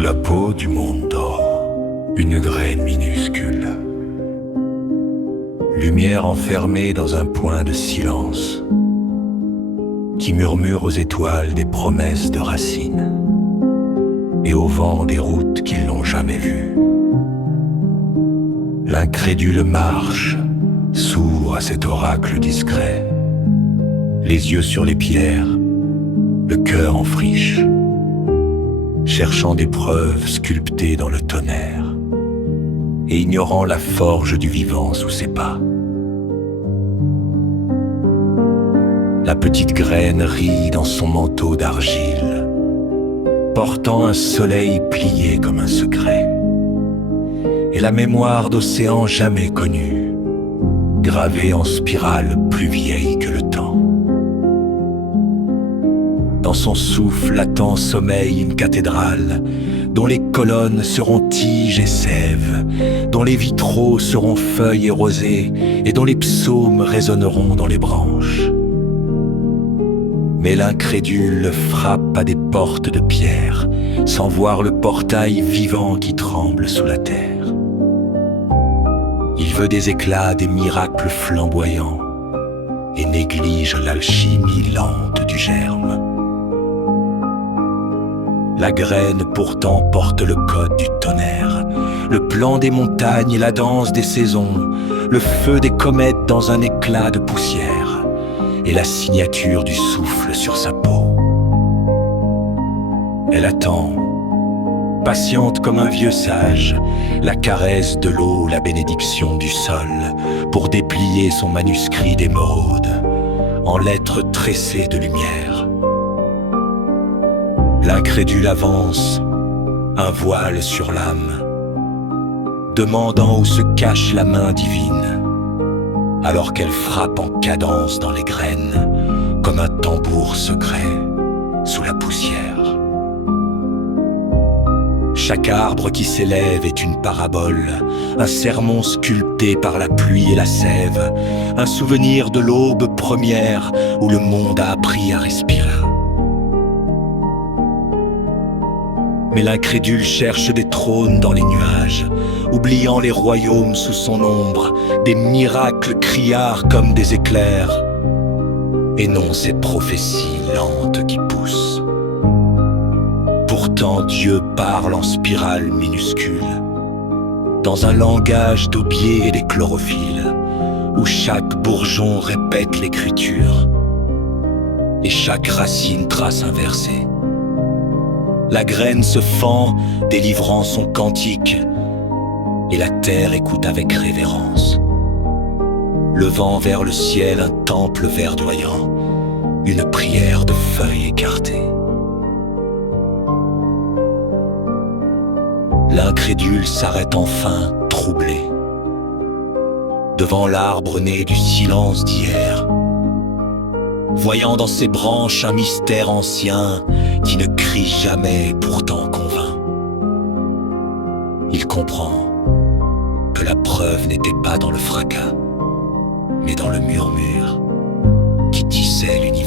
Sous la peau du monde d'or, une graine minuscule. Lumière enfermée dans un point de silence, qui murmure aux étoiles des promesses de racines, et au vent des routes qu'ils n'ont jamais vues. L'incrédule marche, sourd à cet oracle discret, les yeux sur les pierres, le cœur en friche, cherchant des preuves sculptées dans le tonnerre, et ignorant la forge du vivant sous ses pas. La petite graine rit dans son manteau d'argile, portant un soleil plié comme un secret, et la mémoire d'océans jamais connus, gravée en spirale plus vieille que le temps. Dans son souffle latent sommeille une cathédrale, dont les colonnes seront tiges et sèves, dont les vitraux seront feuilles et rosées, et dont les psaumes résonneront dans les branches. Mais l'incrédule frappe à des portes de pierre, sans voir le portail vivant qui tremble sous la terre. Il veut des éclats, des miracles flamboyants, et néglige l'alchimie lente du germe. La graine pourtant porte le code du tonnerre, le plan des montagnes et la danse des saisons, le feu des comètes dans un éclat de poussière, et la signature du souffle sur sa peau. Elle attend, patiente comme un vieux sage, la caresse de l'eau, la bénédiction du sol, pour déplier son manuscrit d'émeraude en lettres tressées de lumière. L'incrédule avance, un voile sur l'âme, demandant où se cache la main divine, alors qu'elle frappe en cadence dans les graines, comme un tambour secret sous la poussière. Chaque arbre qui s'élève est une parabole, un sermon sculpté par la pluie et la sève, un souvenir de l'aube première où le monde a appris à respirer. Mais l'incrédule cherche des trônes dans les nuages, oubliant les royaumes sous son ombre, des miracles criards comme des éclairs, et non ces prophéties lentes qui poussent. Pourtant Dieu parle en spirale minuscule, dans un langage d'aubier et des chlorophylles, où chaque bourgeon répète l'écriture, et chaque racine trace un verset. La graine se fend, délivrant son cantique, et la terre écoute avec révérence. Levant vers le ciel un temple verdoyant, une prière de feuilles écartées. L'incrédule s'arrête enfin, troublé, devant l'arbre né du silence d'hier, voyant dans ses branches un mystère ancien qui ne crie jamais et pourtant convainc. Il comprend que la preuve n'était pas dans le fracas, mais dans le murmure qui tissait l'univers.